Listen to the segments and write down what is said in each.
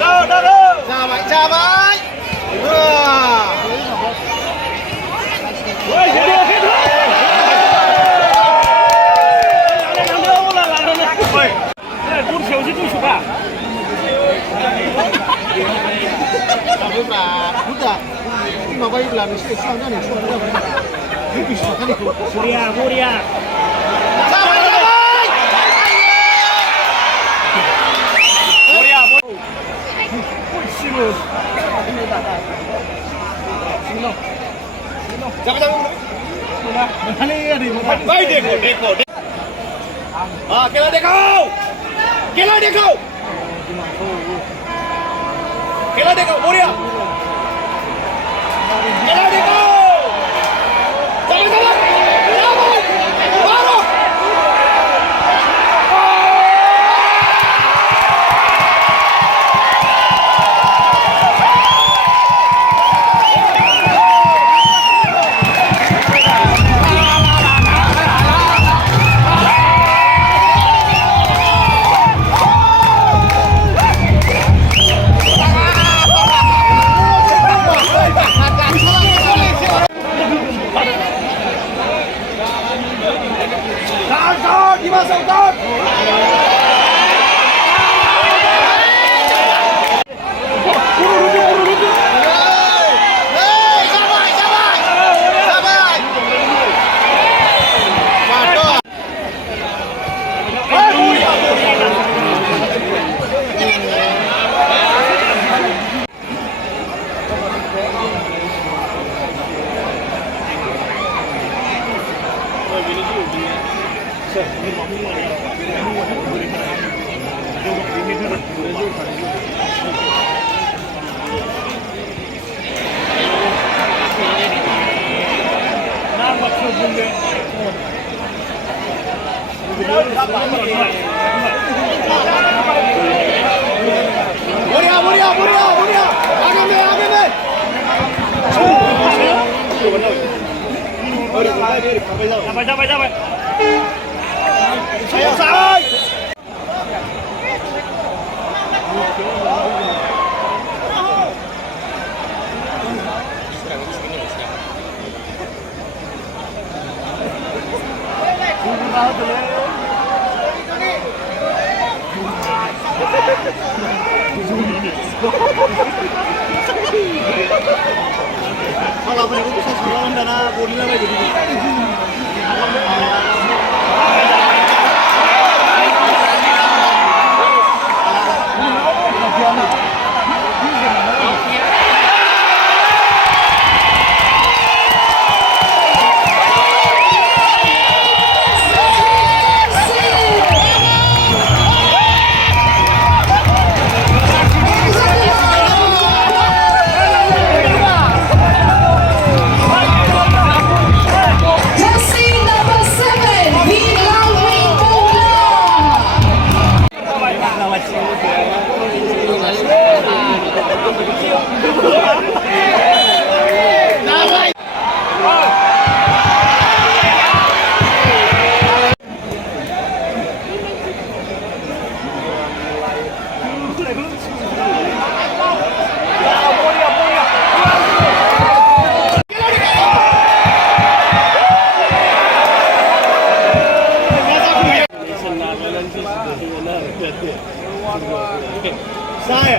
Chào vậy. Và rút ra nhưng mà bây là mình sẽ sang ra để xuống nữa cái bị sụt cái này Moria sao vậy Moria ôi Kela Moria. Dima Hasao. Давай. Kalau aku bisa suruh dana boleh lah jadi. Saya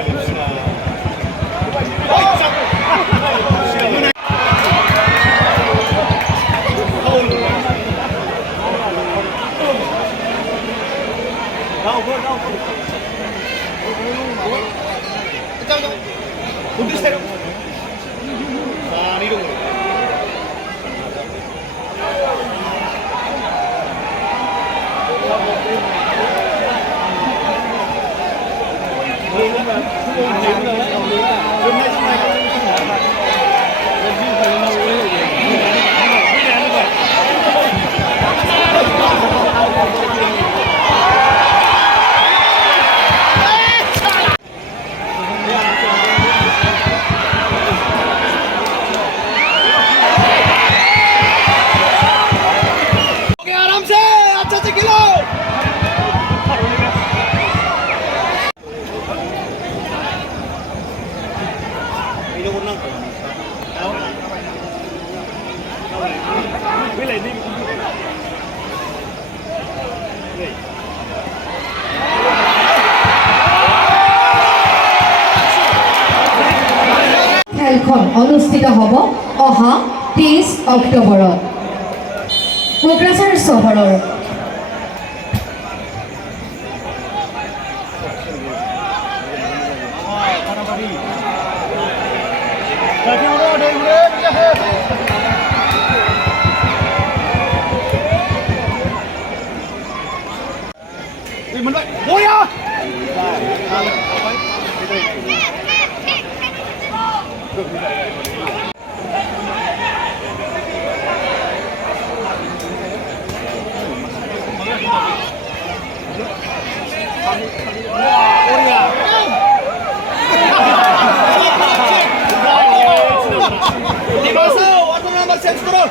খেলখন অনুষ্ঠিত হ'ব অহা 23 অক্টোবৰত কোকৰাঝাৰ চহৰৰ Dima Hasao, order number 6 turun.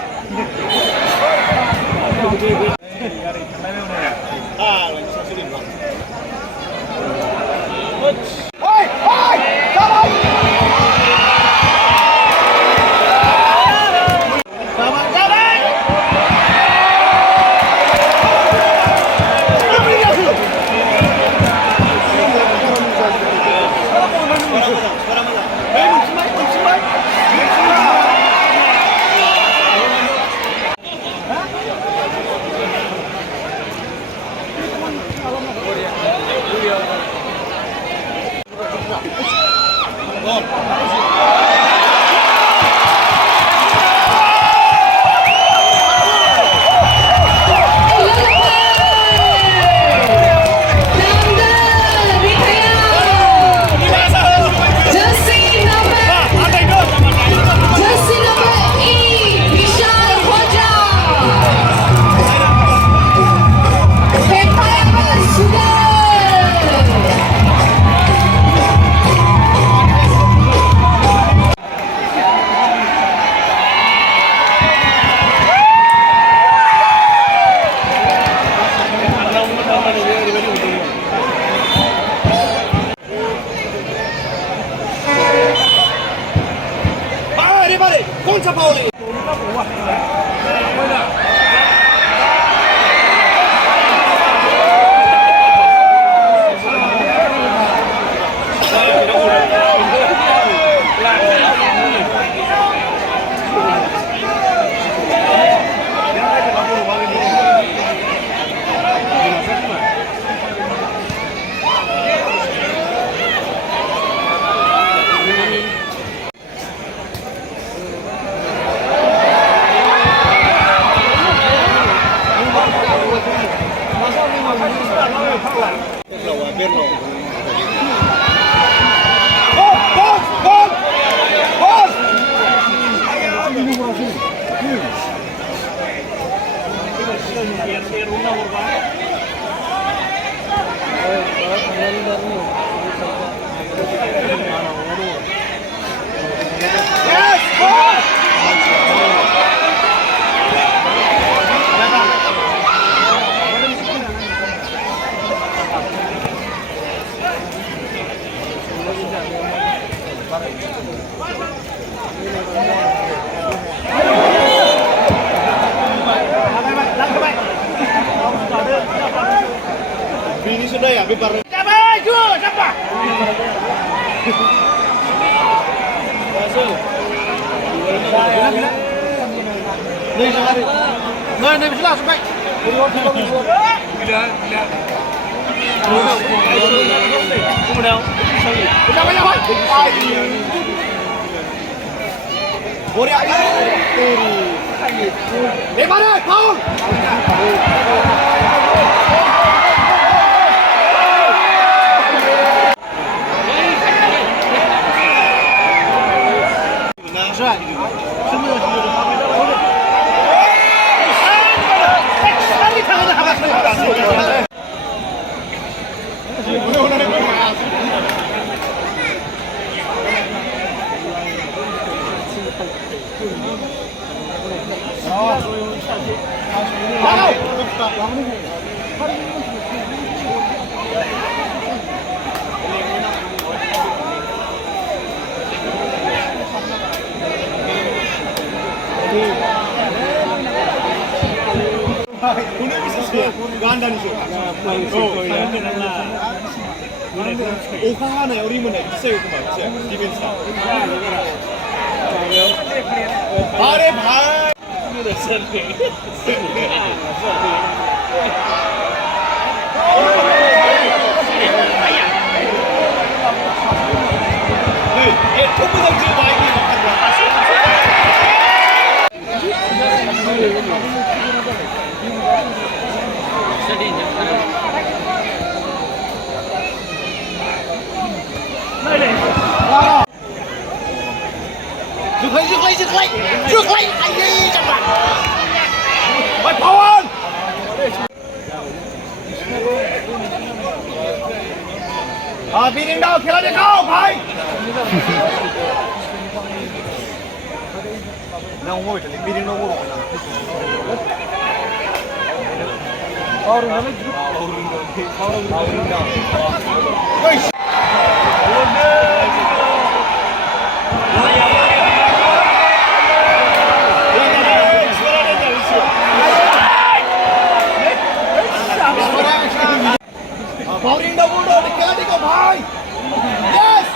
Contra Pauli. Ini sudah ya, Bipar. Maju, siapa? Masuk. Nih, sekali. Nah, ini bisa langsung baik. Bila. Kemudian. Kita banyak baik. Boria ini. Lebar, Paul. 오늘 있었어요. 완단이죠. 오강하네 어리문에 있어요 그만 디펜스. 발에 발. 네, 토브 던지 와이드 rực lên anh đi trong mặt bật pháo bị đánh đâu खेला देखो भाई nào ngồi trở bị đánh đâu ngồi और हमें Bowling double door, खेला देखो भाई yes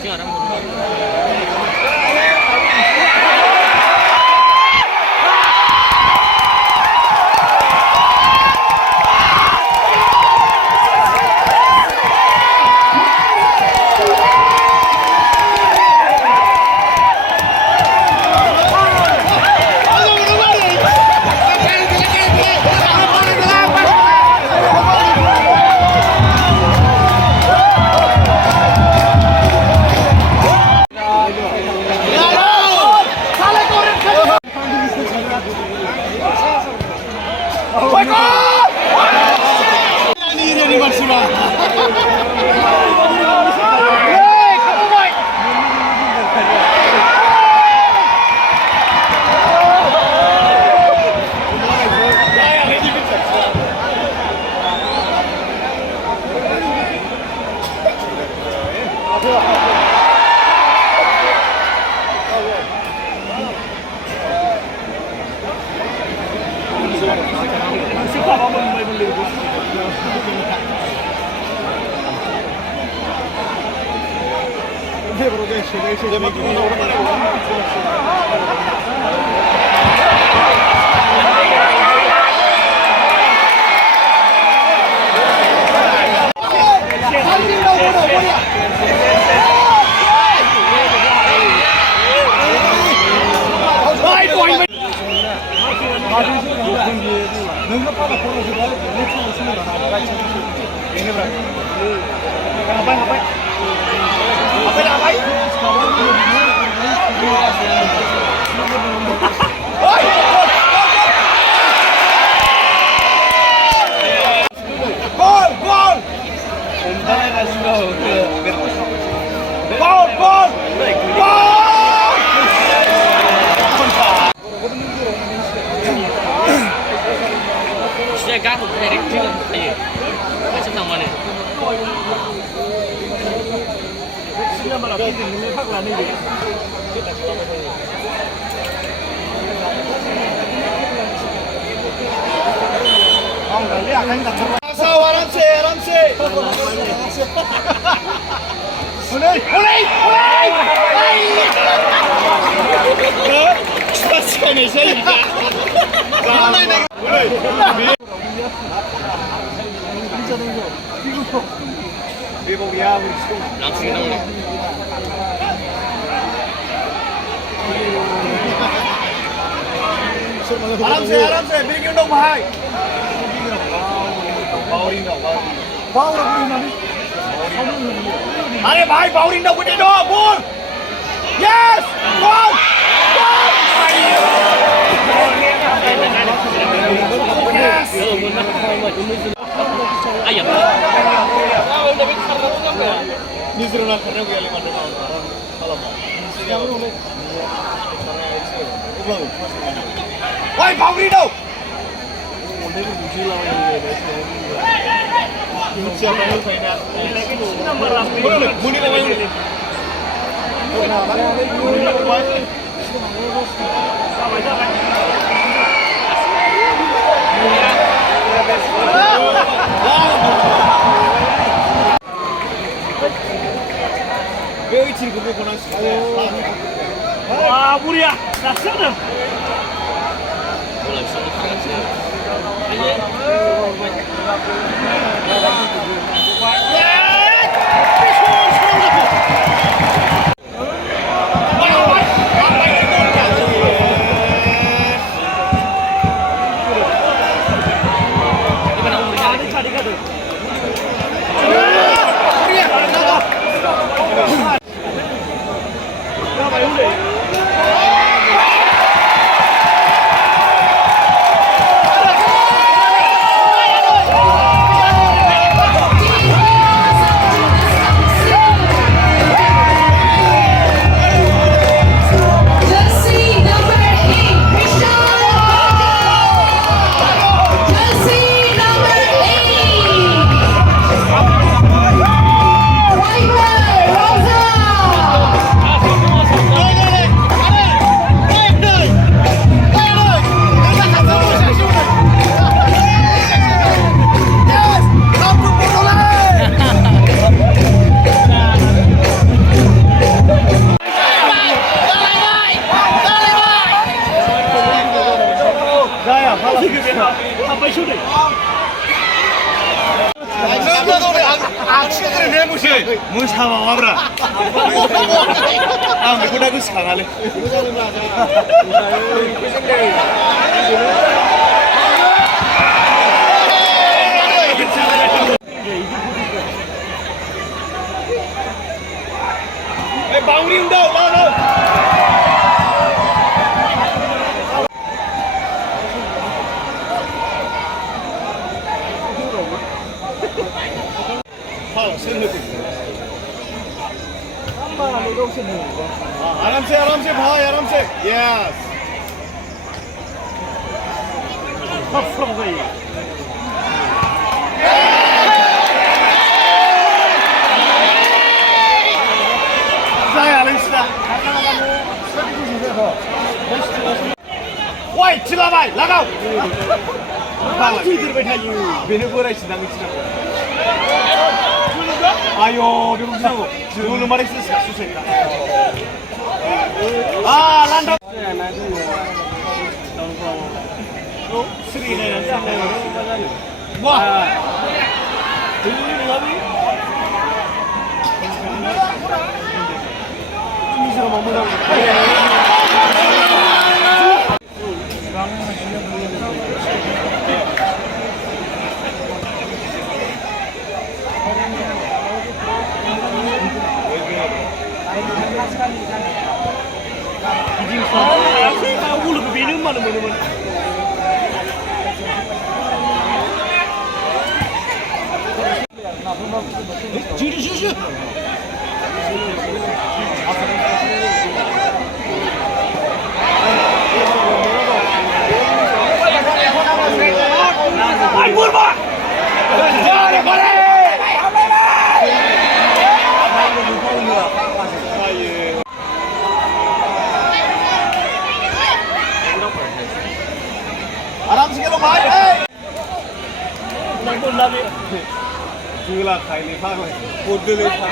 Sao आराम से आराम से मेरी गेंद भाई अरे भाई बाउरिंग द विकेट हो ball yes ball Ayam. Mizoram karena gue yang ada kalau Woi, Pauli dong. siapa yang final? Muni apa ini? 왜 지금 그거 보냈어? Wah, Buria. Nasib. Sampai sudah. 아치들은 내 무시 뭐 사와 와브라 아 메고다고 사갈래 마무리 운다 나나 आराम से भाई आराम से यस वाई चिल्ला भाई लगाओ इधर बैठा यू बेने बोरा सिनांग चिनांग 아유, 배고프다고. 누구 말이 수수했다. 아, 란다. 스리네. 뭐? 들리는 거니? 미스로 머무다고. Aku lebih bingung mana. Jujur. Ay, kurba! Jangan boleh! आराम से खेलो भाई नहीं बोलना भी चूला खाई नहीं भाग ले खुद ले खा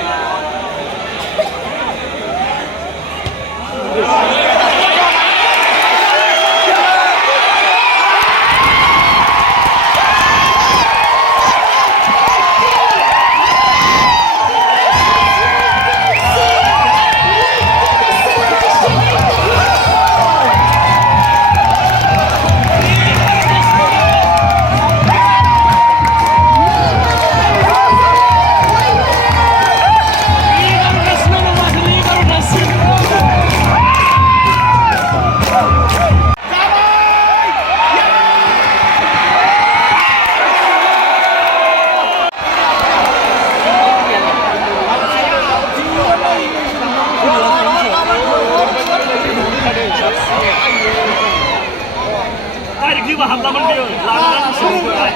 mà hàm ra bên điều là xuống lại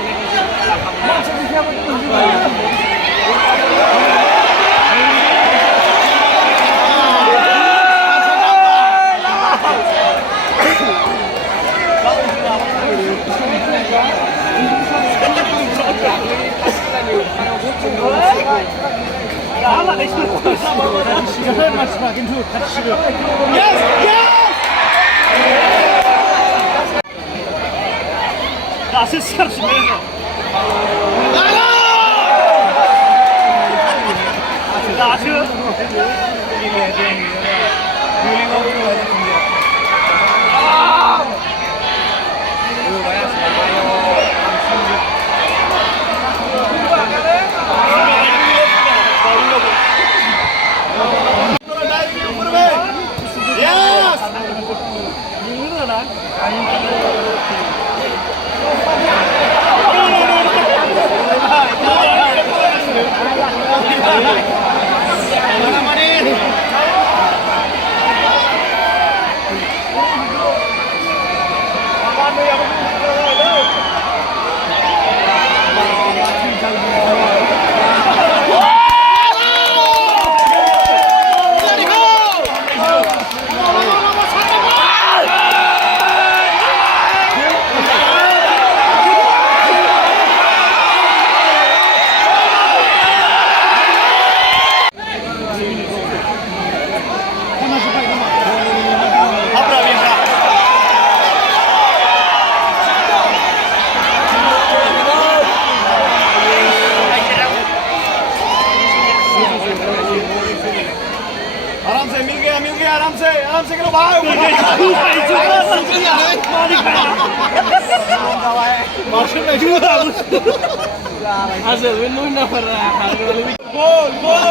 시간 마지막 인투 같이 시간. yes yes 다시 시작시면서 다시 आराम से करो भाई 마실 내 주다. Hasil win lu na para. Gol gol.